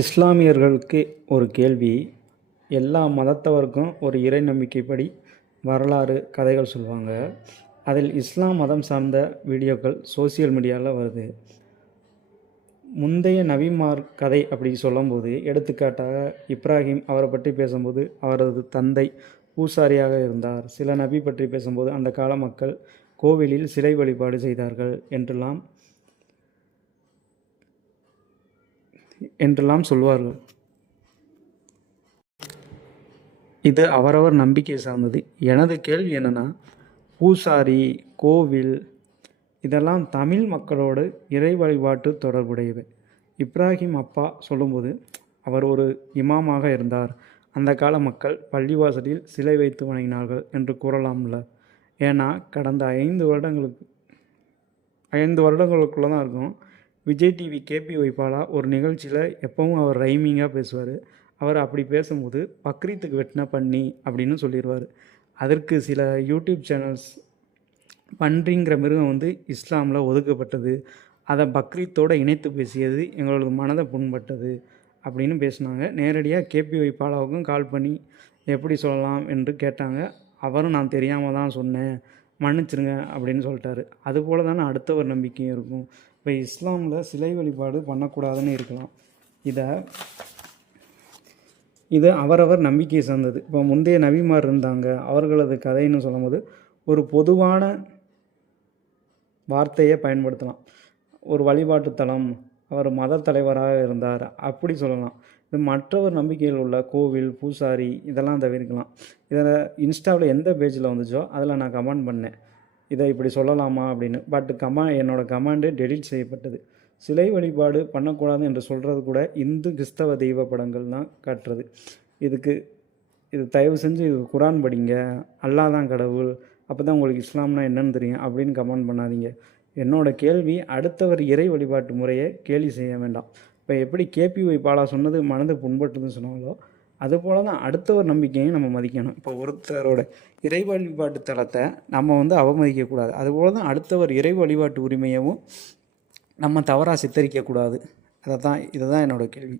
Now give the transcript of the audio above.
இஸ்லாமியர்களுக்கு ஒரு கேள்வி. எல்லா மதத்தவருக்கும் ஒரு இறை நம்பிக்கைப்படி வரலாறு கதைகள் சொல்லுவாங்க அதில் இஸ்லாம் மதம் சார்ந்த வீடியோக்கள் சோசியல் மீடியாவில் வருது. முந்தைய நபிமார் கதை அப்படி சொல்லும்போது எடுத்துக்காட்டாக இப்ராஹிம் அவரை பற்றி பேசும்போது அவரது தந்தை பூசாரியாக இருந்தார். சில நபி பற்றி பேசும்போது அந்த கால மக்கள் கோவிலில் சிலை வழிபாடு செய்தார்கள் என்றெல்லாம் என்றெல்லாம் சொல்வார்கள். இது அவரவர் நம்பிக்கை சார்ந்தது. எனது கேள்வி என்னென்னா பூசாரி கோவில் இதெல்லாம் தமிழ் மக்களோடு இறை வழிபாட்டு தொடர்புடையவை. இப்ராஹிம் அப்பா சொல்லும்போது அவர் ஒரு இமாமாக இருந்தார். அந்த கால மக்கள் பள்ளிவாசலில் சிலை வைத்து வணங்கினார்கள் என்று கூறலாம்ல ஏன்னா கடந்த ஐந்து வருடங்களுக்கு ஐந்து வருடங்களுக்குள்ளே தான் இருக்கும். விஜய் டிவி கேபி ஒய்பாலா ஒரு நிகழ்ச்சியில் எப்பவும் அவர் ரைமிங்காக பேசுவார். அவர் அப்படி பேசும்போது பக்ரீத்துக்கு வெட்டின பண்ணி அப்படின்னு சொல்லிடுவார் அதற்கு சில யூடியூப் சேனல்ஸ் பன்றிங்கிற மிருகம் வந்து இஸ்லாமில் ஒதுக்கப்பட்டது. அதை பக்ரீத்தோடு இணைத்து பேசியது எங்களோட மனதை புண்பட்டது அப்படின்னு பேசினாங்க. நேரடியாக கேபி வைப்பாளாவுக்கும் கால் பண்ணி எப்படி சொல்லலாம்? என்று கேட்டாங்க. அவரும் நான் தெரியாமல் தான் சொன்னேன். மன்னிச்சிருங்க அப்படின்னு சொல்லிட்டாரு. அதுபோல் தானே அடுத்த ஒரு நம்பிக்கையும் இருக்கும். இப்போ இஸ்லாமில் சிலை வழிபாடு பண்ணக்கூடாதுன்னு இருக்கலாம். இதை இது அவரவர் நம்பிக்கை சார்ந்தது. இப்போ முந்தைய நபிமார் இருந்தாங்க. அவர்களது கதைன்னு சொல்லும்போது ஒரு பொதுவான வார்த்தையை பயன்படுத்தலாம். ஒரு வழிபாட்டு தலம் அவர் மத தலைவராக இருந்தார். அப்படி சொல்லலாம். இது மற்றவர் நம்பிக்கையில் உள்ள கோவில் பூசாரி இதெல்லாம் தவிர்க்கலாம். இதில் இன்ஸ்டாவில் எந்த பேஜில் வந்துச்சோ அதில் நான் கமெண்ட் பண்ணேன். இதை இப்படி சொல்லலாமா அப்படின்னு. பட் கமா என்னோடய கமாண்டு டெலிட் செய்யப்பட்டது. சிலை வழிபாடு பண்ணக்கூடாது என்று சொல்கிறது கூட இந்து கிறிஸ்தவ தெய்வ படங்கள் தான் காட்டுறது இதுக்கு இது தயவு செஞ்சு இது குரான் படிங்க. அல்லாஹ் தான் கடவுள். அப்போ தான் உங்களுக்கு இஸ்லாம்னா என்னன்னு தெரியும் அப்படின்னு கமெண்ட் பண்ணாதீங்க. என்னோடய கேள்வி அடுத்தவர் இறை வழிபாட்டு முறையை கேலி செய்ய வேண்டாம். இப்போ எப்படி கேபிஒய் பாலா சொன்னது மனது புண்பட்டுதுன்னு சொன்னாங்களோ அதுபோல் தான் அடுத்தவர் நம்பிக்கையும் நம்ம மதிக்கணும். இப்போ ஒருத்தரோட இறை வழிபாட்டு தலத்தை நம்ம வந்து அவமதிக்கக்கூடாது அதுபோல் தான் அடுத்தவர் இறை வழிபாட்டு உரிமையவும் நம்ம தவறாக சித்தரிக்கக்கூடாது அதை தான் இதை தான் என்னோடய கேள்வி.